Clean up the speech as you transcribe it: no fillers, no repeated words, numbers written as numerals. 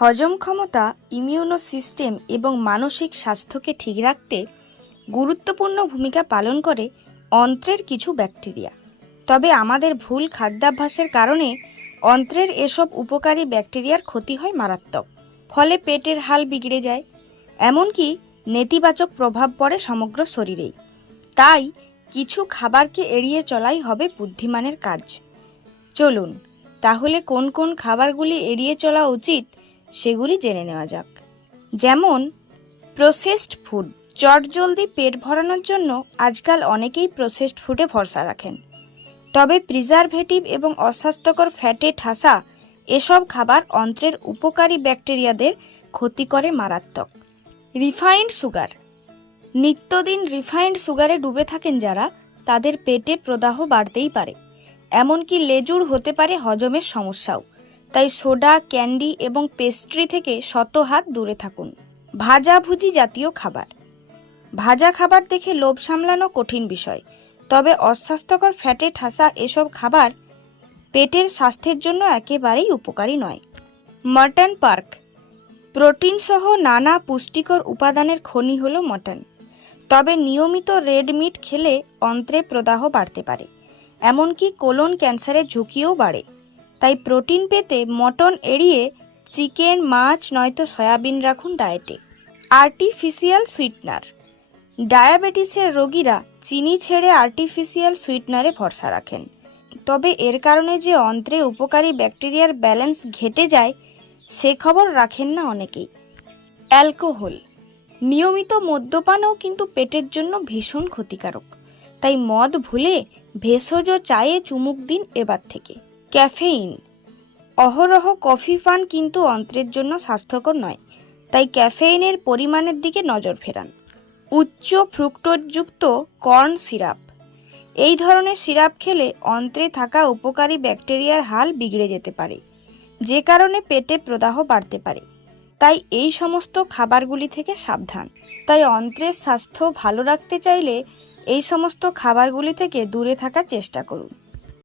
হজম ক্ষমতা, immuno system এবং মানসিক স্বাস্থ্যকে ঠিক রাখতে গুরুত্বপূর্ণ ভূমিকা পালন করে অন্ত্রের কিছু ব্যাকটেরিয়া। তবে আমাদের ভুল খাদ্যাভ্যাসের কারণে অন্ত্রের এসব উপকারী ব্যাকটেরিয়ার ক্ষতি হয় মারাত্মক। ফলে পেটের হাল বিগড়ে যায়, এমনকি নেতিবাচক প্রভাব পড়ে সমগ্র শরীরেই। তাই কিছু খাবারকে এড়িয়ে চলাই হবে বুদ্ধিমানের কাজ। চলুন তাহলে কোন কোন খাবারগুলি এড়িয়ে চলা উচিত সেগুলি জেনে নেওয়া যাক। যেমন প্রসেসড ফুড। চটজলদি পেট ভরানোর জন্য আজকাল অনেকেই প্রসেসড ফুডে ভরসা রাখেন। তবে প্রিজারভেটিভ এবং অস্বাস্থ্যকর ফ্যাটে ঠাসা এসব খাবার অন্ত্রের উপকারী ব্যাকটেরিয়াদের ক্ষতি করে মারাত্মক। Refined sugar. নিত্যদিন রিফাইন্ড সুগারে ডুবে থাকেন যারা, তাদের পেটে প্রদাহ বাড়তেই পারে, এমনকি লেজুড় হতে পারে হজমের সমস্যাও। তাই সোডা, ক্যান্ডি এবং পেস্ট্রি থেকে শত হাত দূরে থাকুন। ভাজাভুজি জাতীয় খাবার। ভাজা খাবার দেখে লোভ সামলানো কঠিন বিষয়, তবে অস্বাস্থ্যকর ফ্যাটে ঠাসা এসব খাবার পেটের স্বাস্থ্যের জন্য একেবারেই উপকারী নয়। Mutton park. প্রোটিন সহ নানা পুষ্টিকর উপাদানের খনি হলো মটন। তবে নিয়মিত রেড মিট খেলে অন্ত্রে প্রদাহ বাড়তে পারে, এমনকি কোলন ক্যান্সারের ঝুঁকিও বাড়ে। তাই প্রোটিন পেতে মটন এড়িয়ে চিকেন, মাছ নয়তো সয়াবিন রাখুন ডায়েটে। Artificial sweetener. ডায়াবেটিসের রোগীরা চিনি ছেড়ে আর্টিফিশিয়াল সুইটনারে ভরসা রাখেন, তবে এর কারণে যে অন্ত্রে উপকারী ব্যাকটেরিয়ার ব্যালেন্স ঘেটে যায় সে খবর রাখেন না অনেকেই। অ্যালকোহল। নিয়মিত মদ্যপানও কিন্তু পেটের জন্য ভীষণ ক্ষতিকারক, তাই মদ ভুলে ভেষজ চায়ে চুমুক দিন এবার থেকে। ক্যাফেইন। অহরহ কফি পান কিন্তু অন্ত্রের জন্য স্বাস্থ্যকর নয়, তাই ক্যাফেইনের পরিমাণের দিকে নজর ফেরান। উচ্চ ফ্রুক্টোজযুক্ত কর্ন সিরাপ। এই ধরনের সিরাপ খেলে অন্ত্রে থাকা উপকারী ব্যাকটেরিয়ার হাল বিগড়ে যেতে পারে, যে কারণে পেটে প্রদাহ বাড়তে পারে। তাই এই সমস্ত খাবারগুলি থেকে সাবধান। তাই অন্ত্রের স্বাস্থ্য ভালো রাখতে চাইলে এই সমস্ত খাবারগুলি থেকে দূরে থাকার চেষ্টা করুন।